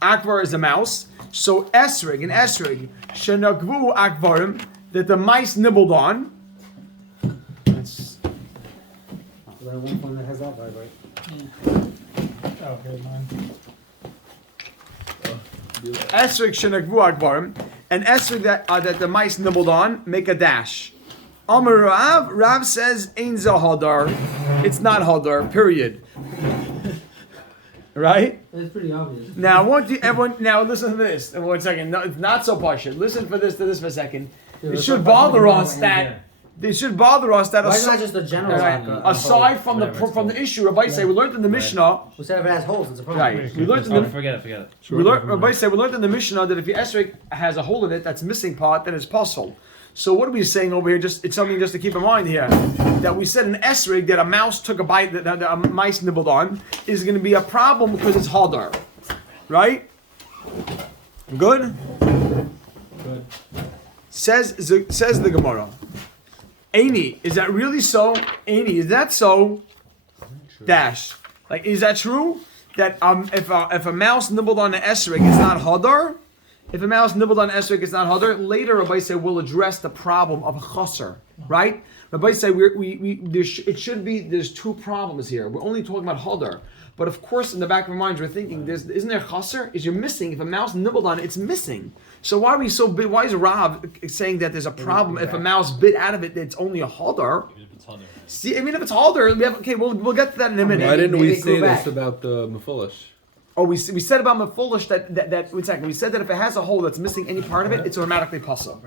Akvar is a mouse. So esrig, shenagvu akvarim, that the mice nibbled on. That's one that has that vibe, right? Oh, here's mine. esrig shenagvu akvarim, and esrig that the mice nibbled on, make a dash. Amar Rav says ein za hadar, it's not hadar. Period. Right? It's pretty obvious. Now, I want you, everyone. Now, listen to this. 1 second. No, it's not so partial. Listen to this for a second. It should bother us that. It should bother us that. Why not just a general? Aside from the issue, Rabbi say we learned in the Mishnah. Who said if it has holes, it's a problem. Right. We learned in the. Forget it. Rabbi say we learned in the Mishnah that if your esrog has a hole in it that's missing part, then it's possible. So what are we saying over here? It's something just to keep in mind here. That we said an esrog that a mouse took a bite that a mice nibbled on is going to be a problem because it's hadar. Right? Good? Good. Says the Gemara. Aini, is that really so? Aini, is that so? Dash. Like, is that true? That if a mouse nibbled on an esrog, it's not hadar? If a mouse nibbled on esrog, it's not hadar. Later, Rabbi say we'll address the problem of chaser, right? Rabbi say it should be. There's two problems here. We're only talking about hadar, but of course, in the back of our minds, we're thinking, isn't there chaser? Is you're missing? If a mouse nibbled on it, it's missing. So why are we so big? Why is Rav saying that there's a problem if a mouse bit out of it? It's only a hadar. See, I mean, if it's hadar, we'll get to that in a minute. Why didn't we say this about the Mephulish? Oh, we said about Mephulish that 1 second. We said that if it has a hole that's missing any part of it, it's automatically puzzle.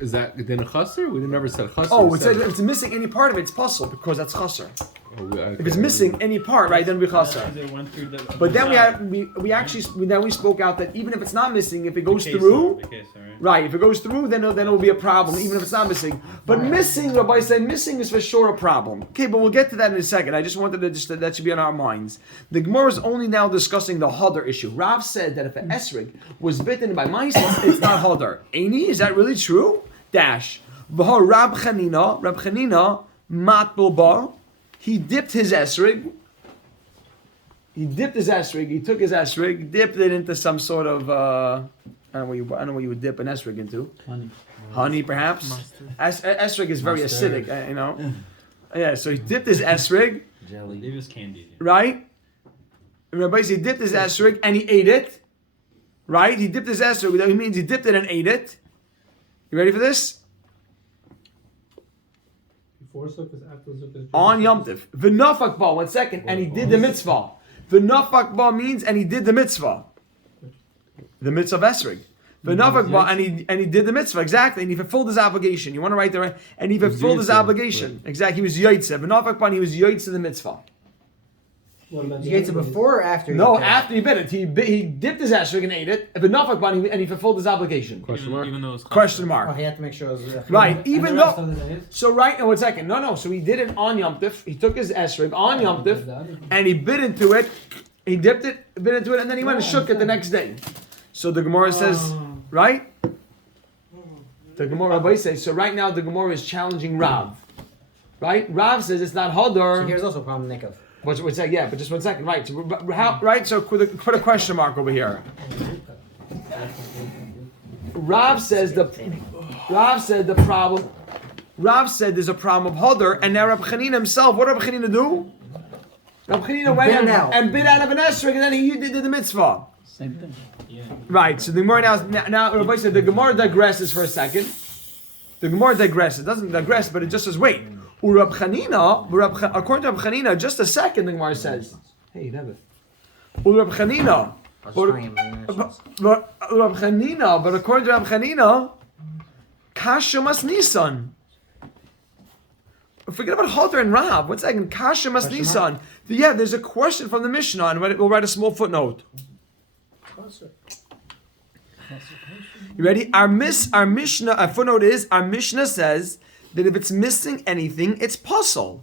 Is that then a chasser? We never said chasser. Oh, we said if it's missing any part of it, it's puzzle because that's chasser. Okay. If it's missing any part, right, then we chasser. But then we spoke out that even if it's not missing, if it goes through, right, if it goes through, then it'll be a problem, even if it's not missing. But missing, Rabbi said, missing is for sure a problem. Okay, but we'll get to that in a second. I just wanted to that should be on our minds. The Gemara is only now discussing the hadar issue. Rav said that if an esrog was bitten by mice, it's not hadar. Aini, is that really true? Dash. Rab Chanina, matbul ba. He dipped his esrog. He took his esrog, dipped it into some sort of I don't know what you would dip an esrog into. Honey, perhaps. Esrog is very acidic, you know. Yeah, so he dipped his esrog. Jelly. Maybe it was candy. Right? Rabbi said he dipped his esrog and he ate it. Right? He dipped his esrog. That means he dipped it and ate it. You ready for this? On Yom Tov. V'nafak ba, 1 second, and he did the mitzvah. V'nafak ba means, and he did the mitzvah. The mitzvah of esrog. V'nafak ba, and he did the mitzvah, exactly, and he fulfilled his obligation. You want to write there, and he fulfilled his obligation. Exactly, he was yoytze. V'nafak ba, and he was yoytze the mitzvah. You ate it before or after? No, after he bit it. He dipped his esrog and ate it. V'nafak ba, and he fulfilled his obligation. Question mark? Even though it was Question mark. Oh, he had to make sure it was Right, even though. So right, 1 second. No. So he did it on Yom Tov. He took his esrog on Yom Tov, and he bit into it. He dipped it, bit into it, and then he went and shook it the next day. So the Gemara says, right? The Gemara Rabbi says. So right now the Gemara is challenging Rav. Right? Rav says it's not hadar. So here's also a problem, Nikov. But just 1 second. Right. So how? Right. So put a question mark over here. Rav said the problem. Rav said there's a problem of hadar, and now Rab Chanina himself. What did Rab Chanina do? Rab Chanina went and bit out of an esrog, and then he did the mitzvah. Same thing. Yeah. Right. So the Gemara now Rabbi said the Gemara digresses for a second. The Gemara digresses. It doesn't digress, but it just says wait. Rab Chanina, according to Rab Chanina, just a second. The Gemara says, "Hey, Rebbe." Rab Chanina. Rab Chanina, but according to Rab Chanina, Kasha mas Nisan. Forget about Hadar and Rab. 1 second, Kasha mas Nisan. Yeah, there's a question from the Mishnah, and we'll write a small footnote. You ready? Our Mishnah, our footnote is, our Mishnah says that if it's missing anything, it's puzzle.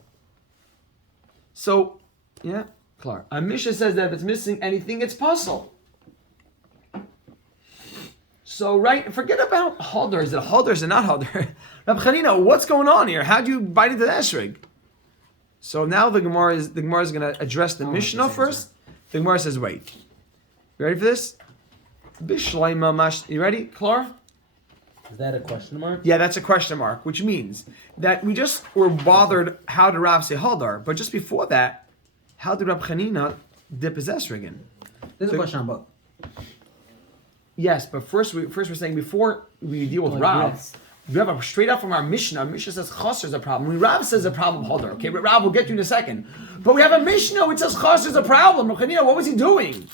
So, yeah, klar. Our Mishnah says that if it's missing anything, it's puzzle. So, right, forget about hadar. Is it hadar? Is it not hadar? Rab Chanina, what's going on here? How'd you bite into the esrog? So now the Gemara is going to address the Mishnah first. The Gemara says, wait. You ready for this? Bishleima mash. You ready, Clara? Is that a question mark? Yeah, that's a question mark, which means that we just were bothered how did Rav say Hadar, but just before that, how did Rab Chanina dip his esrog in? There's a question on both. Yes, but first we're saying before we deal with Rav, we have a straight up from our Mishnah. Our Mishnah says Chaser is a problem. When Rav says a problem, Hadar. Okay, but Rav will get you in a second. But we have a Mishnah which says Chaser is a problem. Rab Chanina, what was he doing?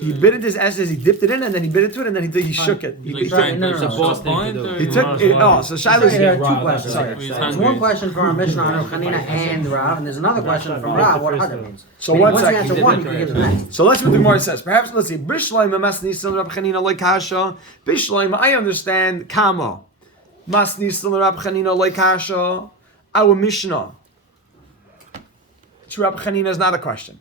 He bit into his esrog, he dipped it in, and then he bit into it, and then he shook it. He took. So Shiloh's There are two questions. There's one question from our Mishnah on Rab Chanina and Rav, and there's another question from Rav what Hadar means. So one once you second. answer one, you can give the next. So let's see what the Gemara says. Perhaps let's see. Bishleim masnisan Rab Chanina like kasha. Bishleim, I understand kama. Masnisan Rab Chanina like kasha. Our Mishnah to Rab Chanina is not a question.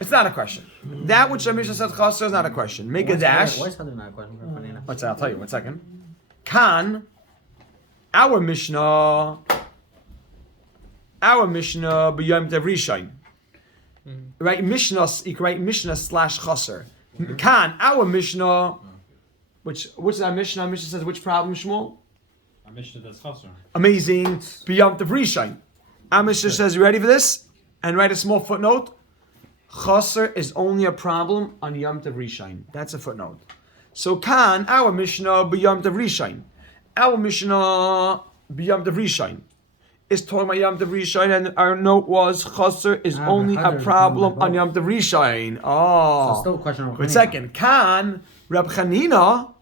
It's not a question. That which our Mishnah says chaser is not a question. Make a dash. Why is Hadar not a question for Rab Chanina? Let's say, I'll tell you. 1 second. Kan. Our Mishnah b'yom tev rishon. Right, Mishnah, you can write Mishnah / chaser. Kan, our Mishnah, which is our Mishnah? Mishnah says which problem, Shmuel? Our Mishnah does chaser. Amazing. B'yom tev rishon. Our Mishnah says, you ready for this? And write a small footnote. Chaser is only a problem on Yom Tev Rishon. That's a footnote. So Kan, our Mishnah b'yom tev rishon. Our Mishnah b'yom tev rishon is talking about Yom Tev Rishon, and our note was Chaser is only a problem on Yom Tev Rishon. So Oh. still a question on Rab 1 Chanina. second. Kan, Rab Chanina,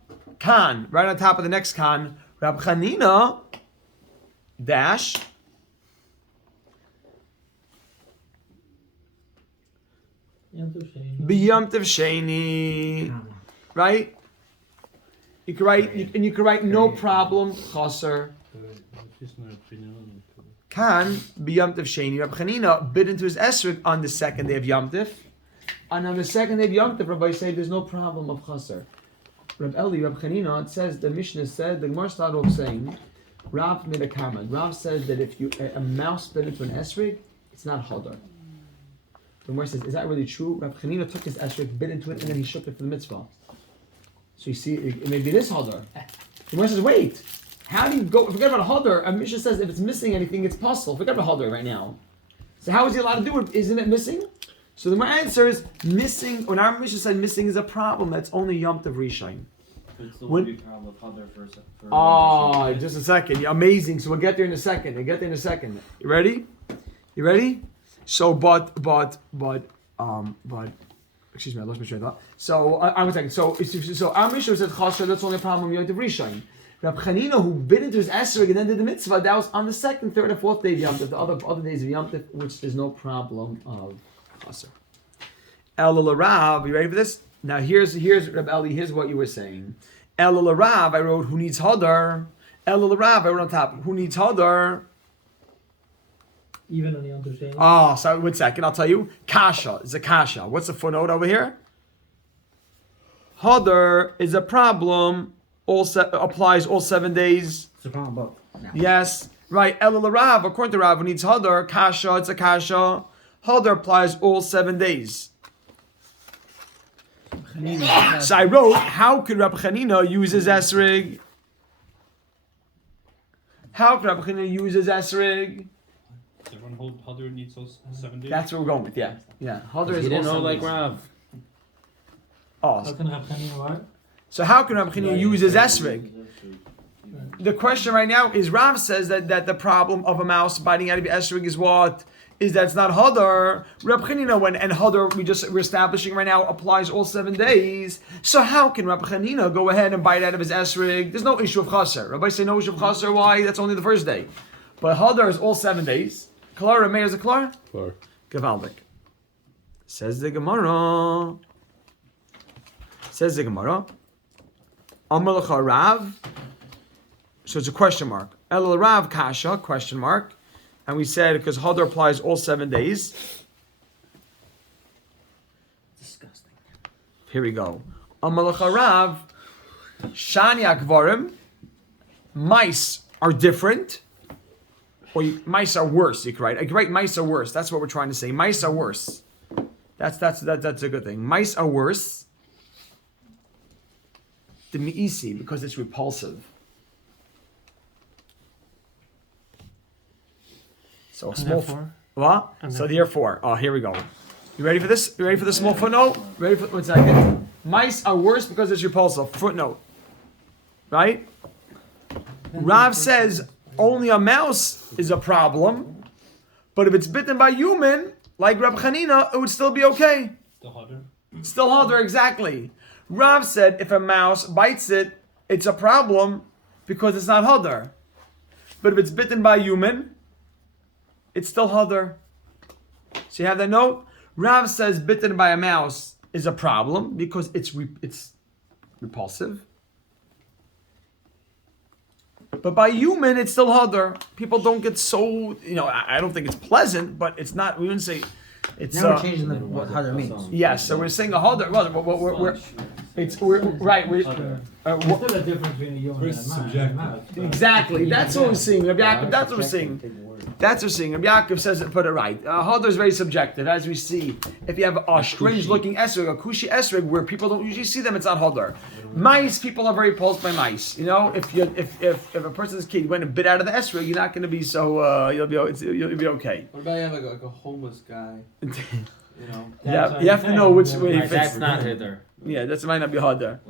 Kan, right on top of the next Kan, Rab Chanina, dash, b'yom tev sheni, right? You can write no problem Chaser. Kan b'yom tev sheni. Rab Chanina bit into his esrog on the second day of Yom Tev, and on the second day of Yom Tev, Rabbi say there's no problem of Chaser. Rab Chanina, it says the Mishnah said the Gemara started off saying, Rav made a comment. Rav says that if a mouse bit into an esrog, it's not Hadar. The Gemara says, is that really true? Rab Chanina took his esrog, bit into it, and then he shook it for the mitzvah. So you see, maybe it is Hadar. The Gemara says, wait, how do you go? Forget about Hadar. A Mishnah says if it's missing anything, it's possible. Forget about Hadar right now. So how is he allowed to do it? Isn't it missing? So the answer is missing. When our Mishnah said missing is a problem, that's only Yom Tev Rishon. Oh, just a second. Yeah, amazing. So we'll get there in a second. You ready? So, but, excuse me, I lost my train of thought. So, I was saying, so our Mishnah said Chaser, that's only a problem Yom Tev Rishon. Rab Chanina, who bit into his esrog and then did the mitzvah, that was on the second, third, and fourth day of Yom Tev, the other days of Yom Tev, which there's no problem of Chaser. El Rav, you ready for this? Now here's Rab Eli, here's what you were saying. El Rav, I wrote, who needs Hadar? El Rav, I wrote on top, who needs Hadar? Even on the understanding. Oh, so 1 second, I'll tell you. Kasha is a kasha. What's the footnote over here? Hadar is a problem. Applies all 7 days. It's a problem both. No. Yes, right. El Rav, according to Rav, who needs Hadar, kasha, it's a kasha. Hadar applies all 7 days. So I wrote, how could Rab Chanina use his esrog? Does everyone hold Hadar needs those 7 days? That's what we're going with, yeah. Hadar is You didn't all know 7 like days. Rav. Oh, How can Rab Chanina what? so how can Rab Chanina use his esrog? The question right now is Rav says that the problem of a mouse biting out of your esrog is what? Is that it's not Hadar. Rab Chanina, and Hadar, we're establishing right now, applies all 7 days. So how can Rab Chanina go ahead and bite out of his esrog? There's no issue of Chaser. Rabbi say no issue of Chaser. Why? That's only the first day. But Hadar is all 7 days. Klar, Meir is a Klar? Klar. Gavaldik. Says the Gemara. Amar L'cha Rav. So it's a question mark. El Rav Kasha, question mark. And we said, because Hadar applies all 7 days. Disgusting. Here we go. Amar L'cha Rav. Shani Akvarim. Mice are different. Or mice are worse, you can write. I can write mice are worse. That's what we're trying to say. Mice are worse. That's a good thing. Mice are worse. The mi'isi, because it's repulsive. So a small what? So therefore, here we go. You ready for this? You ready for the small footnote? Ready for 1 second? Mice are worse because it's repulsive. Footnote. Right? Rav says only a mouse is a problem, but if it's bitten by human, like Rab Chanina, it would still be okay. Still harder. Still harder, exactly. Rav said if a mouse bites it, it's a problem because it's not harder. But if it's bitten by human, it's still harder. So you have that note? Rav says bitten by a mouse is a problem because it's repulsive. But by human, it's still harder. People don't get so, I don't think it's pleasant, but it's not, we wouldn't say, it's... Now we're changing what harder means. Yes, so we're saying a harder, right. What's the difference between a human and a mouse? Exactly, that's what we're seeing. Rabbi Yaakov, that's what we're seeing. That's what we're seeing. Rabbi Yaakov says it, put it right. Harder is very subjective, as we see. If you have a strange-looking esrog, a kushi esrog, where people don't usually see them, it's not harder. Mice, people are very repulsed by mice. If a person's kid went and bit out of the esrog, you're not going to be so. You'll be okay. What about you have like a homeless guy? Yeah, you have to know which way. That's not hither. Yeah, that might not be harder.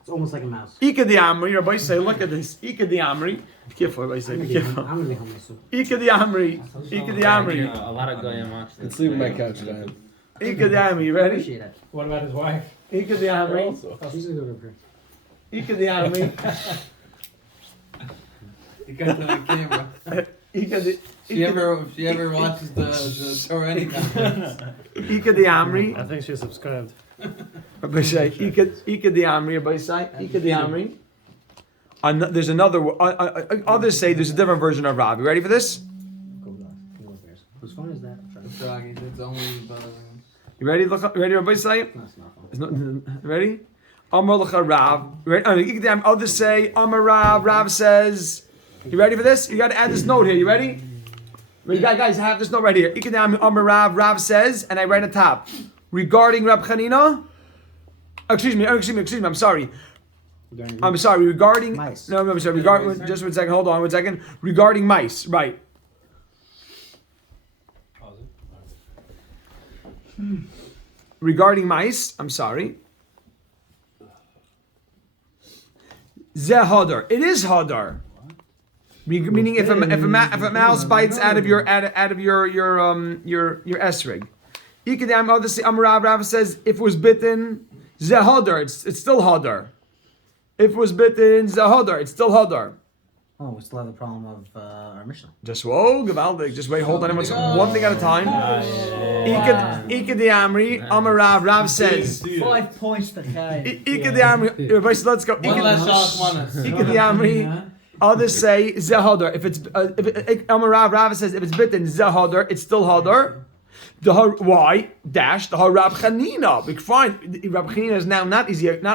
It's almost like a mouse. Ika di Amri, Rabbi say, look at this. Ika di Amri. Be careful, Rabbi say, be careful. I'm gonna be homeless soon. Ika di Amri. Ika di Amri. A lot of goyim watch this. Let's leave my couch, man. Ika di Amri, you ready? Appreciate it. What about his wife? Ika di Amri. She's gonna go over here. Ika di Amri. You got it on camera. Ika di... If she ever watches the Torah anytime. Ika di Amri. I think she's subscribed. Rabbi say, Ika di Amri, Rabbi say, Ika di Amri. There's another, others say there's a different version of Rav. You ready for this? Whose phone is that? It's only You ready? Ready, Rabbi say? Ready? Amar l'cha Rav. Others say, Amar Rav. Rav says, you ready for this? You got to add this note here. You ready? Guys, have this note right here. Amar Rav. Rav says, and I write on top. Regarding Rab Chanina, excuse me, I'm sorry. Regarding mice. No, I'm sorry. Regarding, just 1 second. Hold on 1 second. Regarding mice, right? Pause it. Regarding mice, I'm sorry. Zeh hadar. It is hadar. Meaning, if a mouse bites out of your esrig. Ikadam, obviously, Rav says if it was bitten, zeh hadar. It's still hadar. If it was bitten, zeh hadar. It's still hadar. Oh, we still have the problem of our Mishnah. Just Gavaldik. Just wait, hold on. One thing at a time. Ika de Amri, Amarav, Rav says. 5 points to Chai. Ika de Amri, let's go. One last shot, Ika de Amri, others say Zahadar. If it's, Amarav, Rav says if it's bitten, Zahadar, it's still Hadar. Why? Dash the Rab Chanina. Fine. Rab Chanina is now not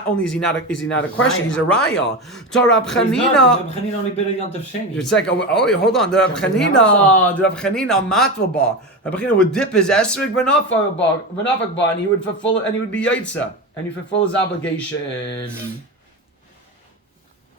only is he not a question, he's a raya. To Rab Chanina. Rab Chanina only bit a Yant of Sheni. It's like, hold on. The Rab Chanina matvalba. Rab Chanina would dip his esrig benafakba, and he would fulfill it, and he would be yaitza, and he fulfill his obligation.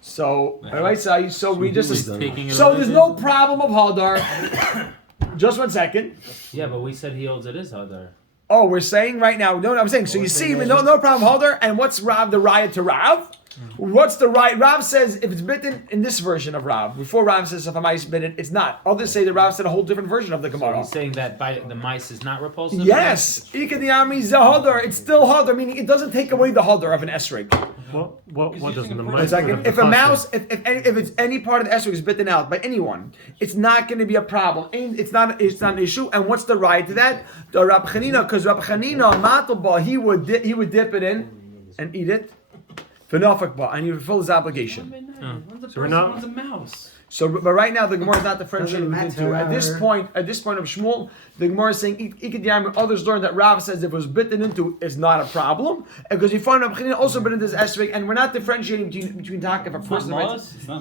So, alright, so we just there's no problem of hadar. Just 1 second. Yeah, but we said he holds it is hadar. Oh, we're saying right now. No, I'm saying. So you see, no problem, Holder. And what's Rav the riot to Rav? What's the right? Rav says if it's bitten in this version of Rav. Before Rav says if a mice bitten, it's not. Others say that Rav said a whole different version of the Gemara. So he's saying that by the mice is not repulsive. Yes, it's still Holder, meaning it doesn't take away the Holder of an esrig. What doesn't the mice? If a mouse, if it's any part of the esrog is bitten out by anyone, it's not going to be a problem. It's not an issue. And what's the right to that? The Rab Chanina, because Rab Chanina Matalba, he would dip it in and eat it. And he would fulfill his obligation. So we're not. One's a mouse. So, but right now the Gemara is not differentiating between the two. At this point of Shmuel, the Gemara is saying Ikad others learn that Rav says if it was bitten into is not a problem, because you find Rab Chanina also bitten into this esrog, and we're not differentiating between taka if a person.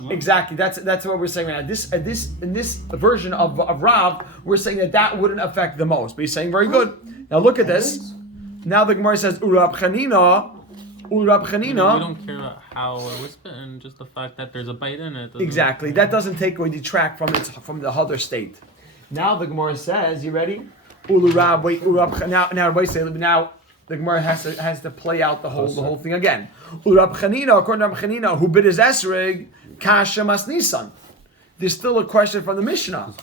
Exactly, that's what we're saying right now. In this version of Rav, we're saying that wouldn't affect the most. But he's saying very good. Now look at this. Now the Gemara says, Urab Chanina. Urab We Chanina. don't care about how it was bitten, just the fact that there's a bite in it. doesn't- Exactly. That doesn't take away, detract from the other state. Now the Gemara says, you ready? Urab, wait, Urab. Now the Gemara has to play out the whole thing again. Urab Chanina, according to Rab Chanina, who bit his esrig, kasha mas nisan. There's still a question from the Mishnah.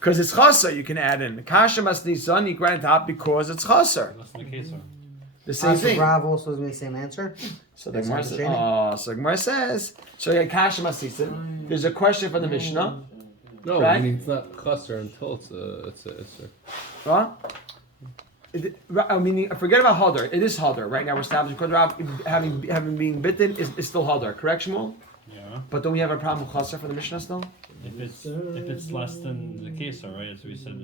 Because it's chaser, you can add in. Kasha mas nisan, you grant top because it's chaser. The same So thing. Rav also is the same answer. So the Gemara says, so you got kasha mas nisan. There's a question from the Mishnah. No, Right? I mean it's not chaser until it's a. What? I mean, forget about hadar. It is hadar. Right now we're establishing having being bitten is still hadar. Correct, Shmuel? Yeah. But don't we have a problem with chaser for the Mishnah still? If it's less than the case, right? As we said.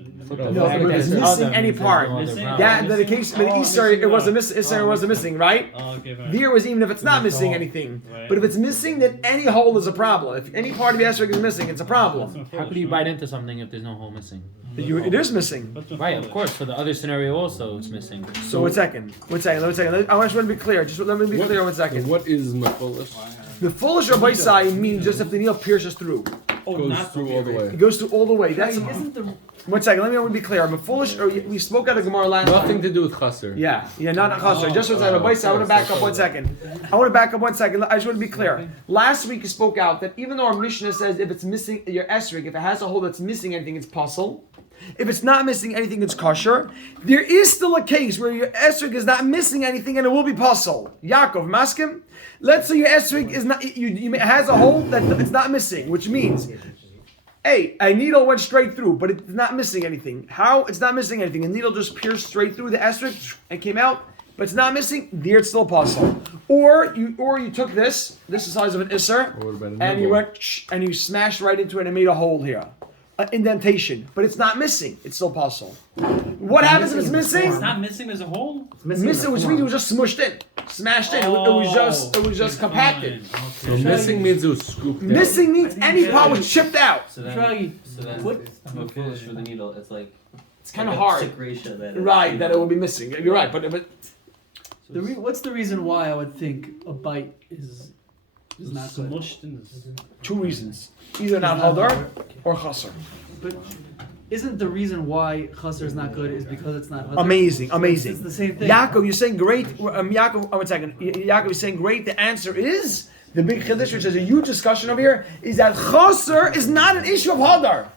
No, if it's missing any part. Yeah, the case, but Easter it wasn't missing. Easter wasn't missing, right? Here was even if it's not missing anything. But if it's missing, then any hole is a problem. If any part of the esrog is missing, it's a problem. How could you bite into something if there's no hole missing? It is missing. Right, of course. For the other scenario also, it's missing. So one second. I want you to be clear. Just let me be clear 1 second. What is mefulish? The foolish Rabbi Sai means just if the needle pierces through. Goes through all the way. It goes through all the way. That's Isn't the 1 second. Let me be clear. I'm a foolish. Or we spoke out of Gemara last Nothing time. to do with chaser. Yeah, not a chaser. Just what's that? Rabbi Sai. I want to back up 1 second. I just want to be clear. Last week you spoke out that even though our Mishnah says if it's missing your esrig, if it has a hole that's missing anything, it's puzzle. If it's not missing anything, it's kosher. There is still a case where your esrig is not missing anything and it will be puzzle. Yaakov, maskim. Let's say your esrig is not. It has a hole that it's not missing, which means, hey, a needle went straight through, but it's not missing anything. How? It's not missing anything. A needle just pierced straight through the esrig and came out, but it's not missing. There, it's still puzzle. Or you took this is the size of an isser, and you went and you smashed right into it and made a hole here. Indentation, but it's not missing. It's still puzzle. What happens if it's missing? It's not missing. There's a hole. Missing, which means it was just smushed in, smashed in. It was just compacted. So missing means it was scooped out. Missing means any part was chipped out. So then I'm foolish for the needle. It's like It's kind of hard, secretia that right? That it will be missing. You're right, but what's the reason why I would think a bite is not good? Smushed in this. 2 reasons: either not hadar or chaser. But isn't the reason why chaser is not good is because it's not hadar? Amazing. It's the same thing. Yaakov, you're saying great. Yaakov, 1 second. Yaakov is saying great. The answer is the big chiddush, which is a huge discussion over here, is that chaser is not an issue of hadar.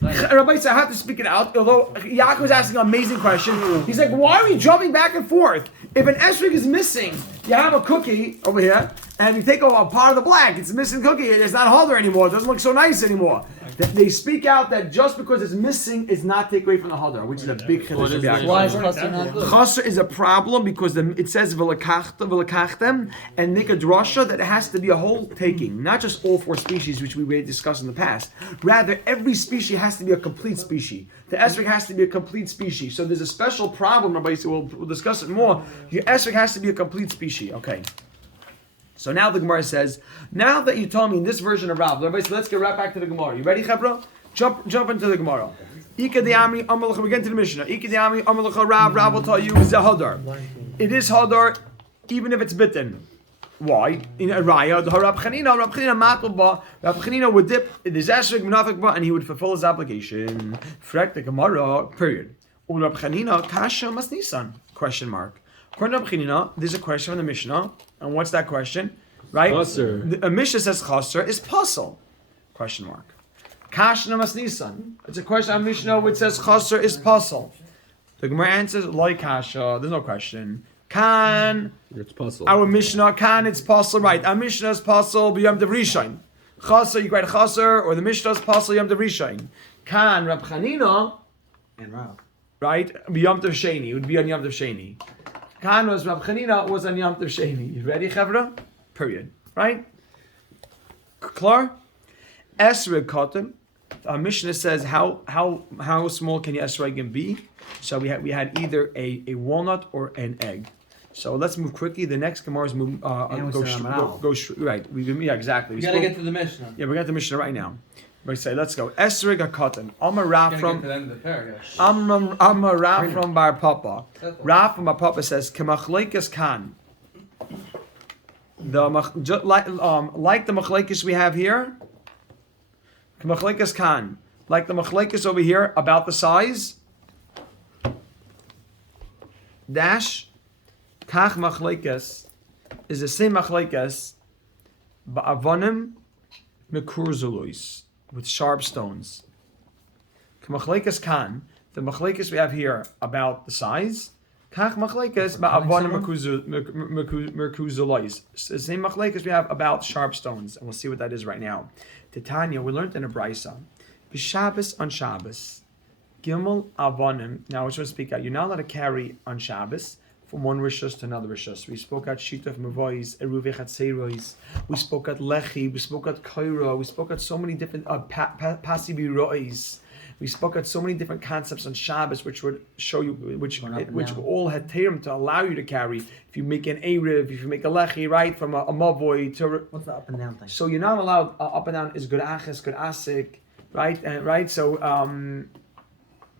Rabbi said, I have to speak it out. Although Yaakov is asking an amazing question. He's like, why are we jumping back and forth? If an esrog is missing, you have a cookie over here, and you take off a part of the black. It's a missing cookie. It's not hadar anymore. It doesn't look so nice anymore. They speak out that just because it's missing is not take away from the hadar, which is a big chiddush of Yaakov. Why is chaser not good? Chaser is a problem because it says v'lekachtem and make a drasha that it has to be a whole taking, not just all 4 species which we discussed in the past. Rather, every species has to be a complete species. The esrog has to be a complete species. So there's a special problem, Rabbi. So we'll discuss it more. Your esrog has to be a complete species. Okay. So now the Gemara says, now that you told me in this version of Rav, Rabbi said, let's get right back to the Gemara. You ready, Chebra? Jump into the Gemara. Ika de'ami amalcha. We get into the Mishnah. Ika de'ami amalcha Rav. Rav will tell you is a hadar. It is hadar, even if it's bitten. Why? In a raya, the Rab Chanina matul ba. Rab Chanina would dip in his esrog menafik ba, and he would fulfill his application. Frek the Gemara. Period. Rab Chanina kasha mas nisan? Question mark. According to Rab Chanina, there's a question from the Mishnah, and what's that question? Right? Chaser. A Mishnah says chaser is puzzle. Question mark. Kasha mas nisan. It's a question on Mishnah which says chaser is puzzle. The Gemara answers like kasha. There's no question. Kan. It's puzzle. Our Mishnah kan. It's puzzle. Right. Our Mishnah is puzzle. B'yom dev rishon. Chaser. You write chaser, or the Mishnah is puzzle. Yom dev rishon. Kan Rab Chanina. And Rav. Right. B'yom dev sheni. It would be on Yom dev sheni. Kan was Rab Chanina was on Yom Tov Sheni. You ready, Chavra? Period. Right? Klar? Esrog Kotem. Our Mishnah says how small can your esrogim be? So we had either a walnut or an egg. So let's move quickly. The next Gemara is And we said right. Yeah, exactly. We gotta get to the Mishnah. Yeah, we got the Mishnah right now. We say, let's go. Esrig HaKatan. Amar Raf Gonna from get to the end of the paragraph. Amar Raf from Bar Papa. Raf from Bar Papa says, K'machleikas kan. Like the machlekes we have here, K'machleikas kan. Like the machlekes over here about the size. Dash. Kach machlekes is the same machlekes ba'avonim mekurzulois, with sharp stones. K'machlekes kan, the machlekes we have here about the size. Kach machlekes ba'avonim mekurzulois, the same machlekes we have about sharp stones, and we'll see what that is right now. Titania, we learned in a brisa, b'Shabbos on Shabbos, gimel avonim. Now, I just want to speak out. You're not allowed to carry on Shabbos from one rishus to another rishus. We spoke at Shitov Mavois, Eruvich at Seirois. We spoke at Lechi. We spoke at Kairo. We spoke at so many different Pasibi Rois. We spoke at so many different concepts on Shabbos, which would show you, which all had terim to allow you to carry. If you make an Erev, if you make a Lechi, right, from a Mavoi to. What's the up and down thing? So you're not allowed up and down is good aches, good asik, right, right. So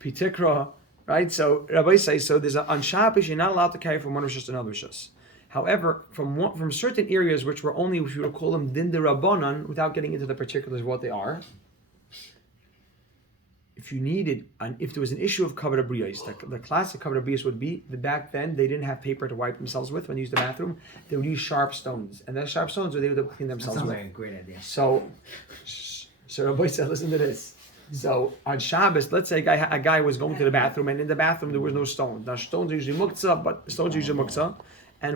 Pitikra. Right, so Rabbi says so. There's on Shabbos you're not allowed to carry from one rishus to another rishus. However, from certain areas which were only, if you would call them din de rabbanan, without getting into the particulars of what they are. If you needed, and if there was an issue of kavod abriyos, the classic kavod abriyos would be that back then they didn't have paper to wipe themselves with when they used the bathroom. They would use sharp stones, and those sharp stones were they would clean themselves Sounds with. like a great idea. So Rabbi said, listen to this. So on Shabbos, let's say a guy was going to the bathroom, and in the bathroom there was no stones. Now stones are usually muktzah,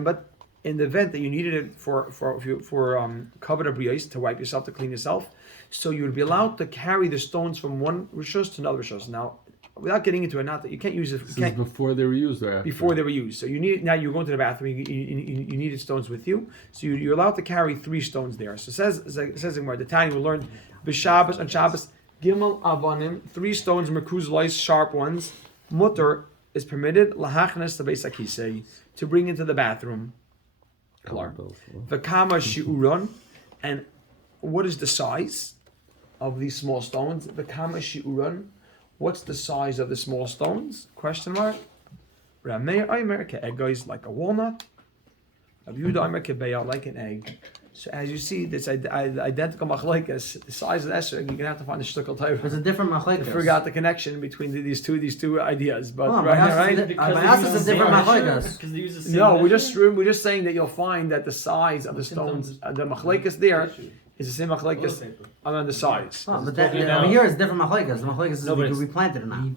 but in the event that you needed it for kavod abriyos, to wipe yourself, to clean yourself, so you would be allowed to carry the stones from one rishus to another rishus. Now, without getting into it, not that you can't use it. This is before they were used, or after? Before they were used. So you need, now you're going to the bathroom. You needed stones with you, so you're allowed to carry 3 stones there. So it says in the Tanya we learned b'Shabbos on Shabbos. Gimel avonim, 3 stones, merkuz sharp ones. Mutter is permitted lahachnes the beis hakisei, to bring into the bathroom. V'kama shi'uron, and what is the size of these small stones? V'kama shi'uron, what's the size of the small stones? Question mark. Rameir Aimer ke'egos, like a walnut. Rabbi Yehuda Aimer ke'beya, like an egg. So as you see, this identical machlekes, the size of the esrog, you're gonna have to find the shtuckle type. It's a different machlekes. I forgot the connection between these two ideas, but Oh, right. Bayas is a different machlekes. Because they use the same No, we're measure? just saying that you'll find that the size of the stones, the machlekes there, is the same machlekes on the size. Oh, but that over here is different machlekes. The machlekes is if you replant it or not.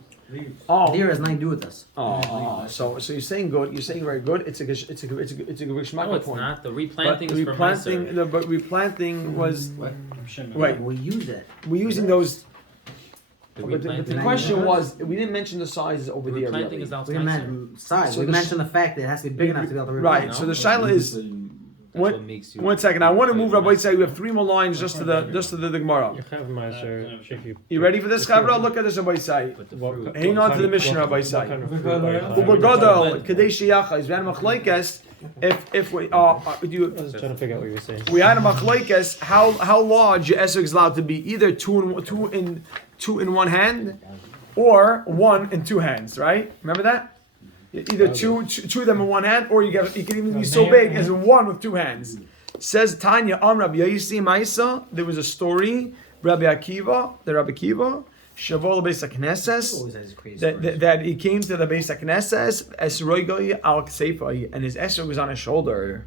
Oh, Here has nothing to do with this. so you're saying good. You're saying very good. It's a good Geschmack No, it's point. not. The But replanting is for Meiser. but replanting was wait. We use it. We're using those. The But the replanting, question was, we didn't mention the sizes over there. replanting Really. is We outside. mentioned size. So we the mentioned the fact that it has to be big enough to be able to replant. Right. So the shaila is. That's what makes you. 1 second. I want to move. Rabbi say we have 3 more lines just to the Gemara. You ready for this, Chavra? Look at this, Rabbi say. Hang on to the Mishnah, Rabbi say. Ubagadol kadeshi yachais. We had a machlekes. If we I was trying to figure out what you were saying. we had a machlekes, how large your esrog is allowed to be? Either two in one hand, or 1 in 2 hands. Right? Remember that? Either two of them in one hand, or you can even be so big as 1 with 2 hands. Says Tanya, Rabbi Yossi Maisa, there was a story, Rabbi Akiva, Shavol Beis HaKnesses, Always has crazy that he came to the Beis HaKnesses, Esroigoi al Kseifa, and his esrog was on his shoulder.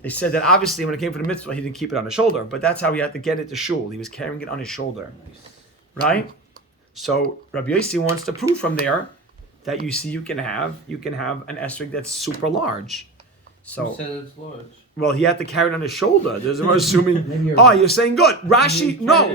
They said that obviously when it came for the mitzvah, he didn't keep it on his shoulder, but that's how he had to get it to shul. He was carrying it on his shoulder. Right? So Rabbi Yossi wants to prove from there that you see you can have an esrog that's super large. So Who said it's large? well, he had to carry it on his shoulder. There's I'm assuming. You're saying good. Rashi, no.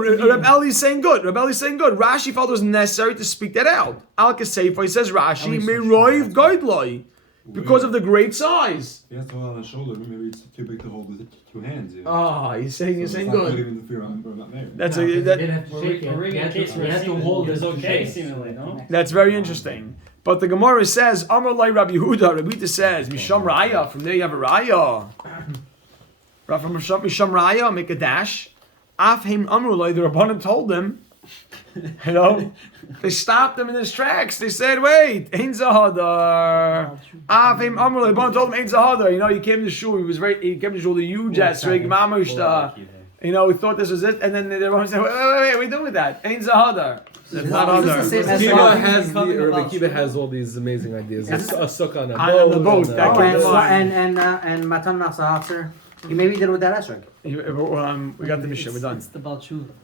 Reb Eli's saying good. Rashi felt it was necessary to speak that out. Al Kaseifa, he says Rashi meroiv goydloi, because of the great size. He has to hold on his shoulder, but maybe it's too big to hold with 2 hands. You know? You're saying It's not good. even the fear I'm not married. That's You that. didn't have to shake it. You had to hold it okay, seemingly, no? That's very interesting. But the Gemara says, Amar Lai Rabbi Yehuda, Rabbi Yehuda says, Misham Raya, from there you have a Raya. From Misham Raya, make a dash. Afhim Amrulai, the Rabbanim told them, you know, they stopped him in his tracks. They said, wait, Ein Zahadar. Afhim Amrulai, the Rabbanim told him, Ein Zahadar. You know, he came to shul, he came to shul, the Ujas, you know, we thought this was it, and then the Rabbanim said, wait, what are we doing with that? Ein Zahadar. It's not Hadar. Rabbi Kiva has all these amazing ideas. It's a sukkah on a On the boat. And Matan Nasahafzer, he maybe did it with that esrog. We got the Mishnah, we're done. It's the Balchula.